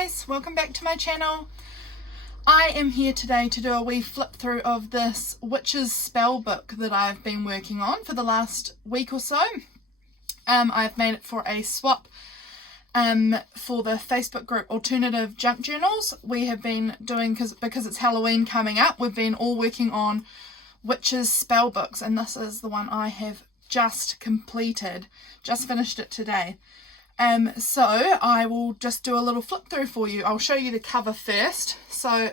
guys, welcome back to my channel. I am here today to do a wee flip through of this Witch's Spellbook that I've been working on for the last week or so. I've made it for a swap for the Facebook group Alternative Junk Journals. We have been doing, because it's Halloween coming up, we've been all working on Witch's Spellbooks, and this is the one I have just completed, just finished it today. So I will just do a little flip through for you. I'll show you the cover first. So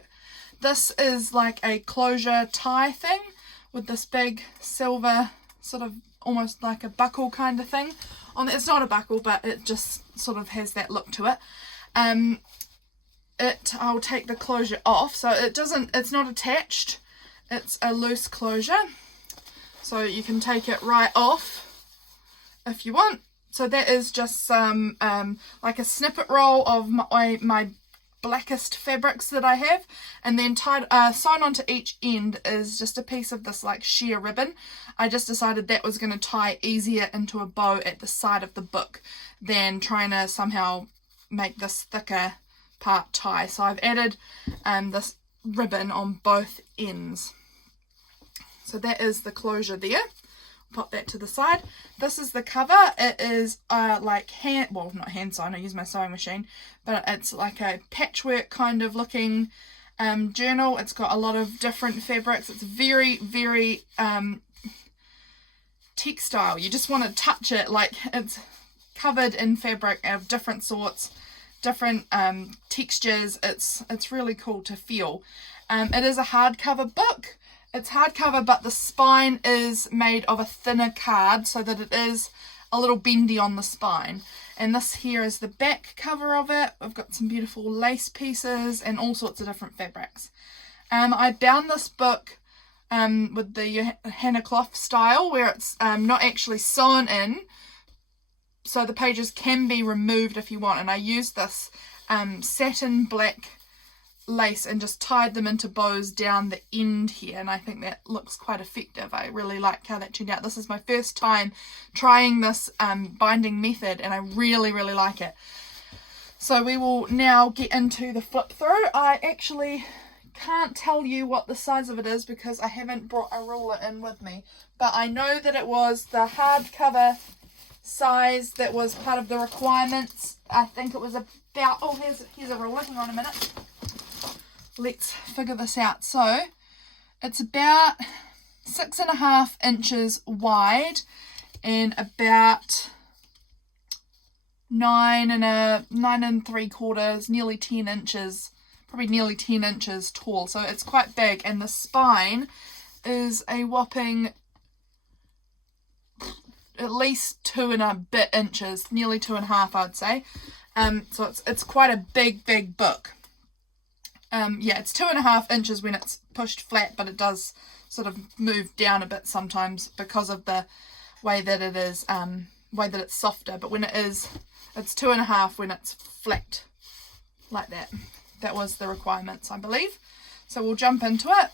this is like a closure tie thing with this big silver, sort of almost like a buckle kind of thing on it. It's not a buckle, but it just sort of has that look to it. I'll take the closure off, so it's not attached, it's a loose closure, so you can take it right off if you want. So that is just some like a snippet roll of my blackest fabrics that I have, and then sewn onto each end is just a piece of this like sheer ribbon. I just decided that was going to tie easier into a bow at the side of the book than trying to somehow make this thicker part tie. So I've added this ribbon on both ends. So that is the closure there. Pop that to the side. This is the cover. It is like not hand sewn, I use my sewing machine, but it's like a patchwork kind of looking journal. It's got a lot of different fabrics. It's very, very textile. You just want to touch it, like it's covered in fabric of different sorts, different textures. It's really cool to feel. It is a hardcover book. It's hardcover, but the spine is made of a thinner card so that it is a little bendy on the spine. And this here is the back cover of it. I've got some beautiful lace pieces and all sorts of different fabrics. I bound this book with the Hannah cloth style, where it's not actually sewn in, so the pages can be removed if you want. And I used this satin black lace and just tied them into bows down the end here, and I think that looks quite effective. I really like how that turned out. This is my first time trying this binding method, and I really like it. So we will now get into the flip through. I actually can't tell you what the size of it is because I haven't brought a ruler in with me, but I know that it was the hardcover size that was part of the requirements. I think it was about, oh, here's a ruler, hang on a minute. Let's figure this out. So it's about 6.5 inches wide and about 9 3/4, nearly 10 inches, probably nearly 10 inches tall. So it's quite big, and the spine is a whopping at least 2 and a bit inches, nearly 2.5, I'd say. So it's quite a big book. Yeah, it's 2.5 inches when it's pushed flat, but it does sort of move down a bit sometimes because of the way that it is, way that it's softer. But when it's 2.5 when it's flat like that. That was the requirements, I believe. So we'll jump into it.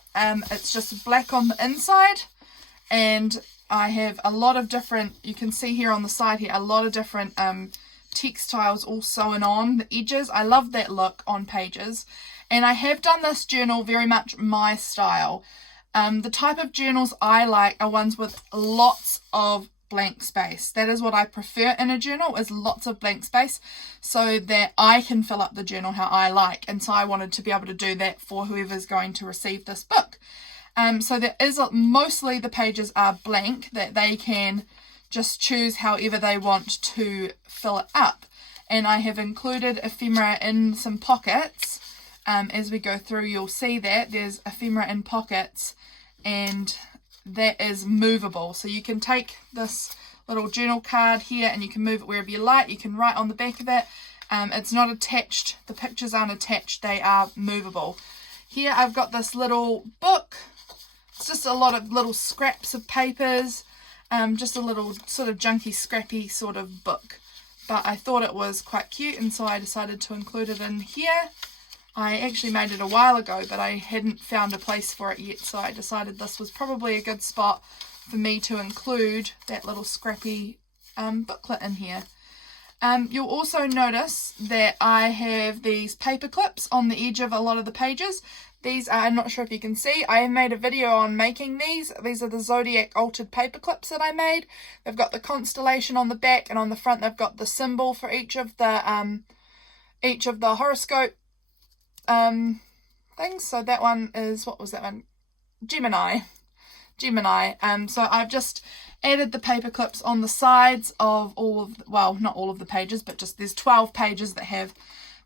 It's just black on the inside, and I have a lot of different, you can see here on the side here, a lot of different textiles all sewn on the edges. I love that look on pages. And I have done this journal very much my style. The type of journals I like are ones with lots of blank space. That is what I prefer in a journal, is lots of blank space, so that I can fill up the journal how I like. And so I wanted to be able to do that for whoever's going to receive this book. So there is mostly the pages are blank, that they can just choose however they want to fill it up. And I have included ephemera in some pockets. As we go through, you'll see that there's ephemera in pockets, and that is movable. So you can take this little journal card here and you can move it wherever you like. You can write on the back of it. It's not attached. The pictures aren't attached. They are movable. Here I've got this little book. It's just a lot of little scraps of papers. Just a little sort of junky, scrappy sort of book. But I thought it was quite cute, and so I decided to include it in here. I actually made it a while ago, but I hadn't found a place for it yet, so I decided this was probably a good spot for me to include that little scrappy booklet in here. You'll also notice that I have these paper clips on the edge of a lot of the pages. These are, I'm not sure if you can see, I made a video on making these. These are the zodiac altered paper clips that I made. They've got the constellation on the back, and on the front they've got the symbol for each of the horoscope things. So that one is, what was that one? Gemini. So I've just added the paper clips on the sides of all of, well, not all of the pages, but just there's 12 pages that have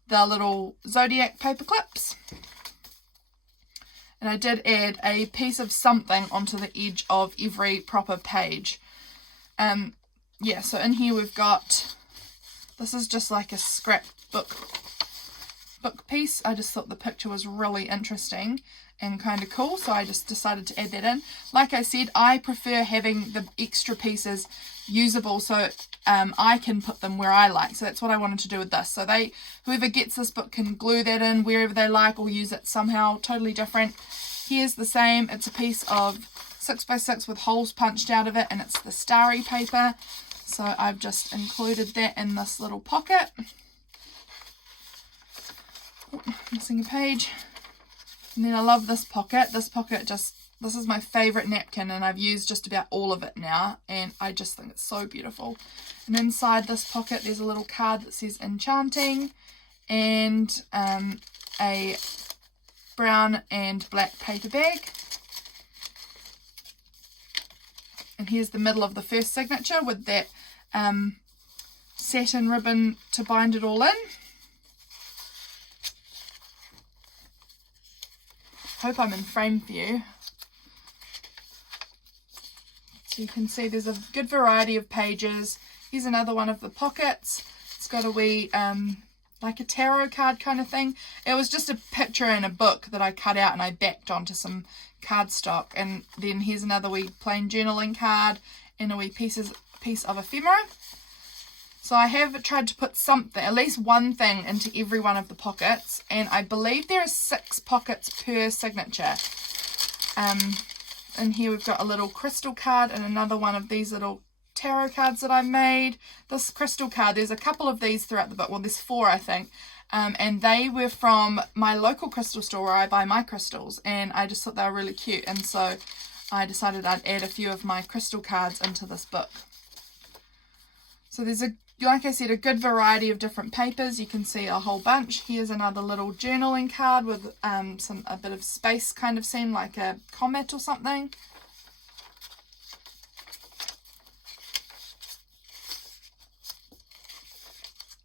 the little zodiac paper clips. And I did add a piece of something onto the edge of every proper page. Yeah, so in here we've got, this is just like a scrapbook piece. I just thought the picture was really interesting and kind of cool, so I just decided to add that in. Like I said, I prefer having the extra pieces usable so I can put them where I like. So that's what I wanted to do with this. So whoever gets this book can glue that in wherever they like or use it somehow totally different. Here's the same. It's a piece of 6x6 with holes punched out of it, and it's the starry paper. So I've just included that in this little pocket. Oh, missing a page. And then I love this pocket. This is my favourite napkin, and I've used just about all of it now, and I just think it's so beautiful. And inside this pocket there's a little card that says enchanting, and a brown and black paper bag. And here's the middle of the first signature with that satin ribbon to bind it all in. Hope I'm in frame for you. So you can see there's a good variety of pages. Here's another one of the pockets. It's got a wee, like a tarot card kind of thing. It was just a picture in a book that I cut out and I backed onto some cardstock. And then here's another wee plain journaling card and a wee piece of ephemera. So I have tried to put something, at least one thing, into every one of the pockets, and I believe there are 6 pockets per signature. And here we've got a little crystal card and another one of these little tarot cards that I've made. This crystal card, there's a couple of these throughout the book, well there's 4 I think, and they were from my local crystal store where I buy my crystals, and I just thought they were really cute, and so I decided I'd add a few of my crystal cards into this book. So there's like I said, a good variety of different papers. You can see a whole bunch. Here's another little journaling card with a bit of space kind of scene, like a comet or something.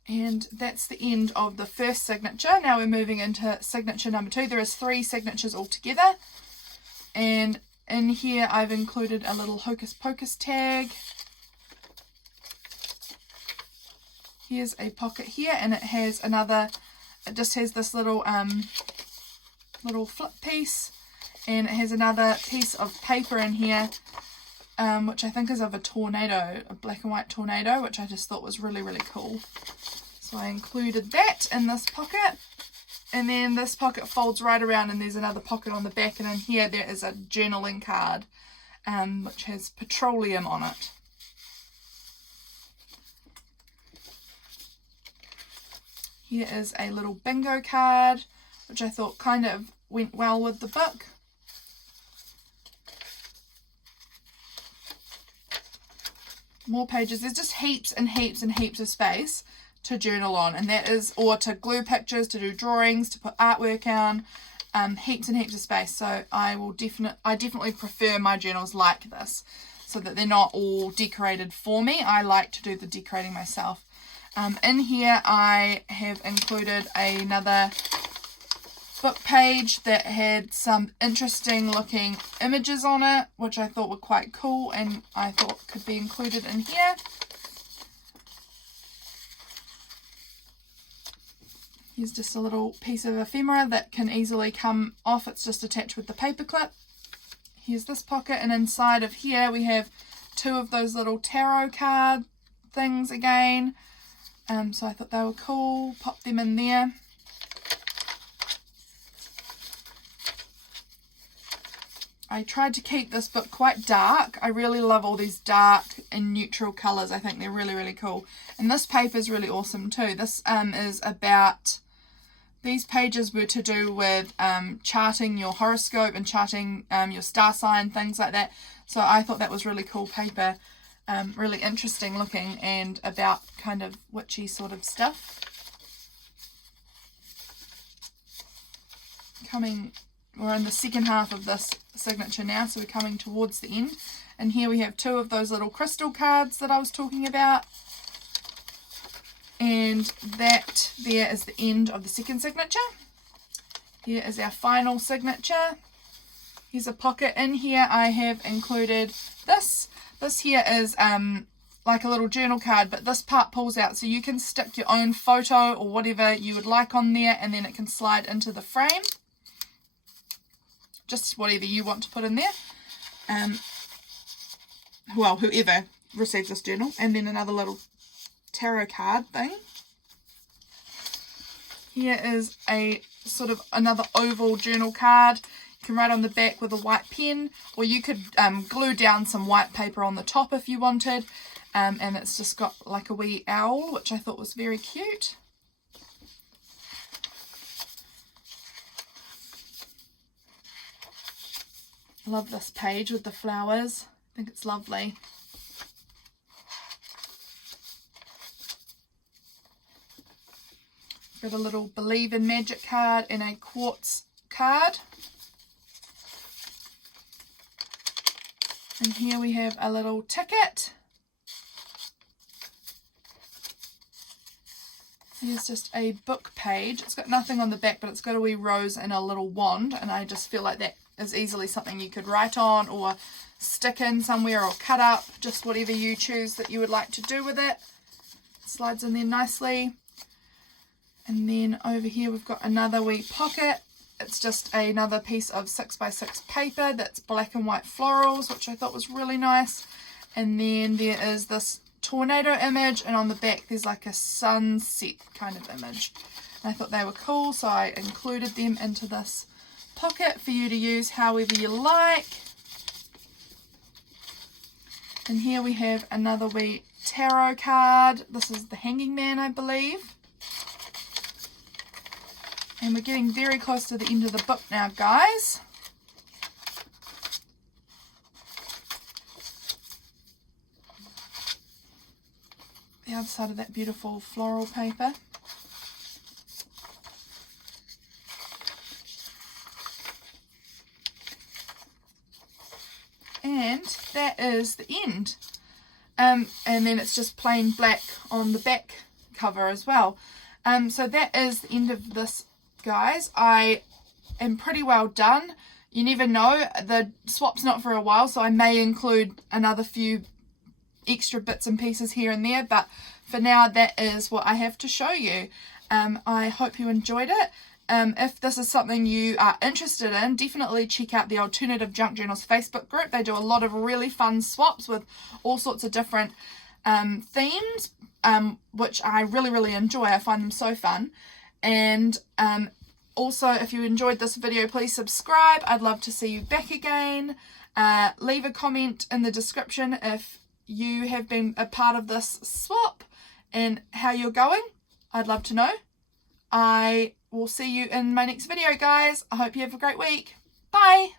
And that's the end of the first signature. Now we're moving into signature number 2. There is 3 signatures altogether. And in here I've included a little hocus pocus tag. Here's a pocket here, and it just has this little flip piece, and it has another piece of paper in here, which I think is of a tornado, a black and white tornado, which I just thought was really, really cool. So I included that in this pocket, and then this pocket folds right around, and there's another pocket on the back, and in here there is a journaling card, which has petroleum on it. Here is a little bingo card, which I thought kind of went well with the book. More pages. There's just heaps and heaps and heaps of space to journal on, and that is, or to glue pictures, to do drawings, to put artwork on, heaps and heaps of space. So I definitely prefer my journals like this, so that they're not all decorated for me. I like to do the decorating myself. In here I have included another book page that had some interesting looking images on it, which I thought were quite cool and I thought could be included in here. Here's just a little piece of ephemera that can easily come off. It's just attached with the paper clip. Here's this pocket, and inside of here we have 2 of those little tarot card things again. So I thought they were cool. Pop them in there. I tried to keep this book quite dark. I really love all these dark and neutral colours. I think they're really, really cool. And this paper is really awesome too. This is about, these pages were to do with charting your horoscope and charting your star sign, things like that. So I thought that was really cool paper, really interesting looking, and about kind of witchy sort of stuff. We're in the second half of this signature now, so we're coming towards the end. And here we have two of those little crystal cards that I was talking about. And that there is the end of the second signature. Here is our final signature. Here's a pocket. In here I have included this. This here is like a little journal card, but this part pulls out so you can stick your own photo or whatever you would like on there, and then it can slide into the frame. Just whatever you want to put in there. Well, whoever receives this journal. And then another little tarot card thing. Here is a sort of another oval journal card. You can write on the back with a white pen, or you could glue down some white paper on the top if you wanted. And it's just got like a wee owl, which I thought was very cute. I love this page with the flowers. I think it's lovely. Got a little Believe in Magic card and a quartz card. And here we have a little ticket. Here's just a book page. It's got nothing on the back, but it's got a wee rose and a little wand, and I just feel like that is easily something you could write on or stick in somewhere or cut up, just whatever you choose that you would like to do with it. Slides in there nicely. And then over here we've got another wee pocket. It's just another piece of 6x6 paper that's black and white florals, which I thought was really nice. And then there is this tornado image, and on the back there's like a sunset kind of image. And I thought they were cool, so I included them into this pocket for you to use however you like. And here we have another wee tarot card. This is the Hanging Man, I believe. And we're getting very close to the end of the book now, guys. The other side of that beautiful floral paper. And that is the end. And then it's just plain black on the back cover as well. So that is the end of this, guys. I am pretty well done. You never know, the swap's not for a while, so I may include another few extra bits and pieces here and there, but for now that is what I have to show you. I hope you enjoyed it. If this is something you are interested in, definitely check out the Alternative Junk Journals Facebook group. They do a lot of really fun swaps with all sorts of different themes, which I really enjoy. I find them so fun. And also, if you enjoyed this video, please subscribe. I'd love to see you back again. Leave a comment in the description if you have been a part of this swap and how you're going. I'd love to know. I will see you in my next video, guys. I hope you have a great week. Bye.